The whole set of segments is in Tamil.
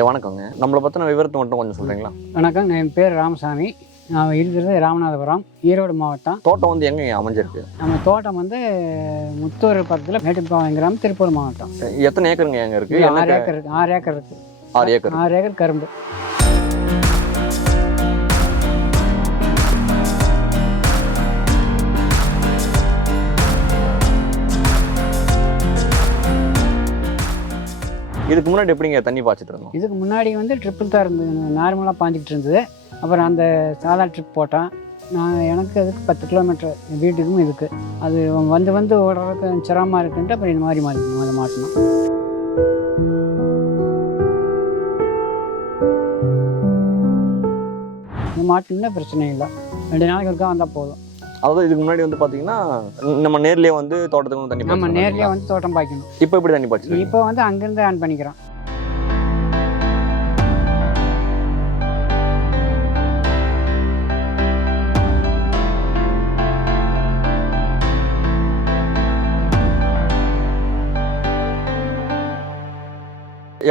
வணக்கங்க. நம்மளை பற்றின விவரத்தை மட்டும் கொஞ்சம் சொல்கிறீங்களா? வணக்கம், என் பேர் ராமசாமி. நான் இருக்கிறது ராமநாதபுரம், ஈரோடு மாவட்டம். தோட்டம் வந்து எங்கே அமைஞ்சிருக்கு? நம்ம தோட்டம் வந்து முத்தூர் பக்கத்தில் மேட்டுப்பாளையம் கிராமம், திருப்பூர் மாவட்டம். எத்தனை ஏக்கருங்க எங்கே இருக்குது? 6 ஏக்கர் இருக்குது. 6 ஏக்கர் இருக்குது. 6 ஏக்கர். 6 ஏக்கர் கரும்பு. இதுக்கு முன்னாடி எப்படிங்க தண்ணி பாய்ச்சிட்டு இருந்தோம்? இதுக்கு முன்னாடி வந்து ட்ரிப்பில் தான் இருந்தது, நார்மலாக பாஞ்சிக்கிட்டு இருந்தது. அப்புறம் அந்த சாதா ட்ரிப் போட்டேன் நான். எனக்கு அதுக்கு 10 கிலோமீட்டர் வீட்டுக்கும் இதுக்கு. அது வந்து ஓடுறதுக்கு சிரமமாக இருக்குன்ட்டு அப்புறம் இந்த மாதிரி அதை மாட்டணும். இந்த மாட்டணும்னா பிரச்சனை இல்லை, 2 நாளைக்கு ஒருக்கா வந்தால் போதும். அதாவது இதுக்கு முன்னாடி வந்து பார்த்தீங்கன்னா நம்ம நேர்லேயே வந்து தோட்டத்துக்கு தண்ணி நம்ம நேர்லேயே வந்து தோட்டம் பாய்க்கணும். இப்போ எப்படி தண்ணி பாய்ச்சி? இப்போ வந்து அங்கேருந்து ஆன் பண்ணிக்கிறோம்.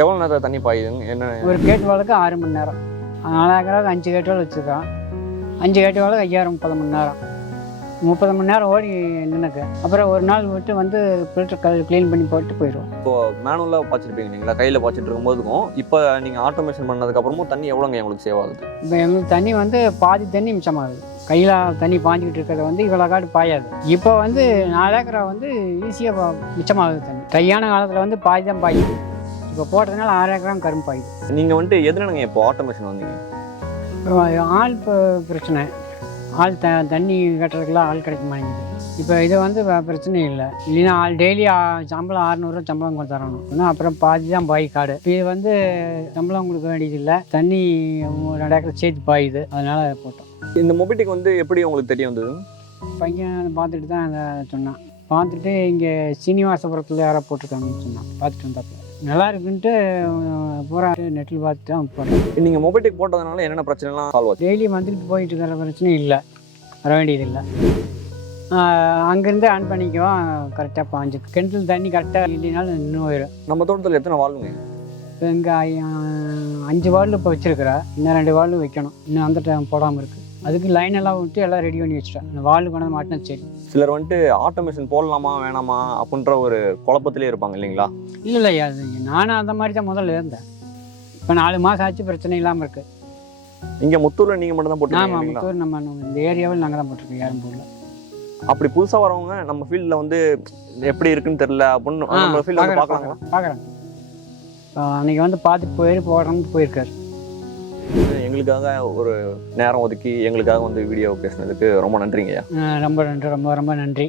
எவ்வளோ நேரம் தண்ணி பாயுதுங்க? என்ன ஒரு கேட்டு வாளுக்கு 6 மணி நேரம். 4 ஏக்கராவுக்கு 5 கேட்டு வாள் வச்சுருக்கோம். 5 கேட்டு வாளுக்கு 5030 மணி நேரம். 30 மணி நேரம் ஓடி நின்றுக்கு. அப்புறம் ஒரு நாள் விட்டு வந்து ஃபில்டர் க்ளீன் பண்ணி போட்டு போயிடுவோம். இப்போ மேனுவலாக பாய்ச்சிருப்பீங்க நீங்களா? கையில் பாய்ச்சிட்டு இருக்கும்போதுக்கும் இப்போ நீங்கள் ஆட்டோமேஷன் பண்ணதுக்கப்புறமும் தண்ணி எவ்வளோங்க எங்களுக்கு சேவ் ஆகுது? இப்போ எங்களுக்கு தண்ணி வந்து பாதி தண்ணி மிச்சமாகுது. கையில் தண்ணி பாஞ்சிக்கிட்டு இருக்கிறத வந்து இவ்வளோ காடு பாயாது. இப்போ வந்து 4 ஏக்கரா வந்து ஈஸியாக மிச்சமாகுது தண்ணி. ட்ரையான காலத்தில் வந்து பாதி தான் பாயுது. இப்போ போட்டதுனால 6 ஏக்கராம் கரும்பு பாயுது. நீங்கள் வந்துட்டு எதுனாங்க இப்போ ஆட்டோமேஷன் வந்தீங்க? ஆள் பிரச்சனை. ஆள் தண்ணி கட்டுறதுக்குலாம் ஆள் கிடைக்க மாட்டேங்குது. இப்போ இது வந்து பிரச்சனை இல்லை. இல்லைன்னா ஆள் டெய்லி சம்பளம் 600 சம்பளம் கொஞ்சம் தரணும். அப்புறம் பாதி தான் பாய் காடு. இது வந்து சம்பளம் கொடுக்க வேண்டியது இல்லை, தண்ணி 2 ஏக்கர் சேர்த்து பாயுது. அதனால போட்டோம். இந்த மொபிடெக் வந்து எப்படி உங்களுக்கு தெரிய வந்தது? பையன் பார்த்துட்டு தான் அதை சொன்னான். பார்த்துட்டு இங்கே சீனிவாசபுரத்தில் யாரோ போட்டிருக்காங்கன்னு சொன்னான். பார்த்துட்டு வந்தாப்போ நல்லா இருக்குன்ட்டு பூரா நெட்டில் பார்த்துட்டு தான் போட்டேன். நீங்கள் மொபைடெக் போட்டதுனால என்னென்ன பிரச்சனைலாம் சால்வ் ஆச்சு? டெய்லி வந்துட்டு போயிட்டு இருக்கிற பிரச்சனை இல்லை, வர வேண்டியது இல்லை. அங்கேருந்து ஆன் பண்ணிக்குவோம். கரெக்டாக பாஞ்சு கிணத்துல தண்ணி கரெக்டாக இல்லைனாலும் இன்னும் போயிடும். நம்ம தோட்டத்தில் எத்தனை வால்வுங்க? இப்போ இங்கே 5 வால்வு இப்போ வச்சுருக்குறேன். இன்னும் 2 வால்வு வைக்கணும். இன்னும் அந்த டைம் போடாமல் இருக்குது. அதுக்கு லைன் எல்லாம் விட்டு எல்லாம் ரெடி பண்ணி வச்சுட்டேன். அந்த வால்வு கொண்டு மாட்டினா சரி. சிலர் வந்துட்டு ஆட்டோமேஷன் போடலாமா வேணாமா அப்படின்ற ஒரு குழப்பத்திலே இருப்பாங்க இல்லைங்களா? இல்லை அது நானும் அந்த மாதிரி தான் முதல்ல இருந்தேன். இப்போ 4 மாதம் ஆச்சு, பிரச்சனை இல்லாமல் இருக்குது. இங்கே முத்தூரில் நீங்கள் மட்டும் தான் போட்டுருக்கீங்க? ஆமாம், முத்தூர் நம்ம இந்த ஏரியாவில் நாங்கள் தான் போட்டிருக்கோம், யாரும். அப்படி புதுசாக வரவங்க நம்ம ஃபீல்டில் வந்து எப்படி இருக்குன்னு தெரியல அப்படின்னு நம்ம ஃபீல்டில் பார்க்குறாங்க. அன்றைக்கி வந்து பார்த்துட்டு போடுறோம்னு போயிருக்காரு. எங்களுக்காக ஒரு நேரம் ஒதுக்கி எங்களுக்காக வந்து வீடியோ பேசுனதுக்கு ரொம்ப நன்றிங்கய்யா. ரொம்ப நன்றி, ரொம்ப ரொம்ப நன்றி.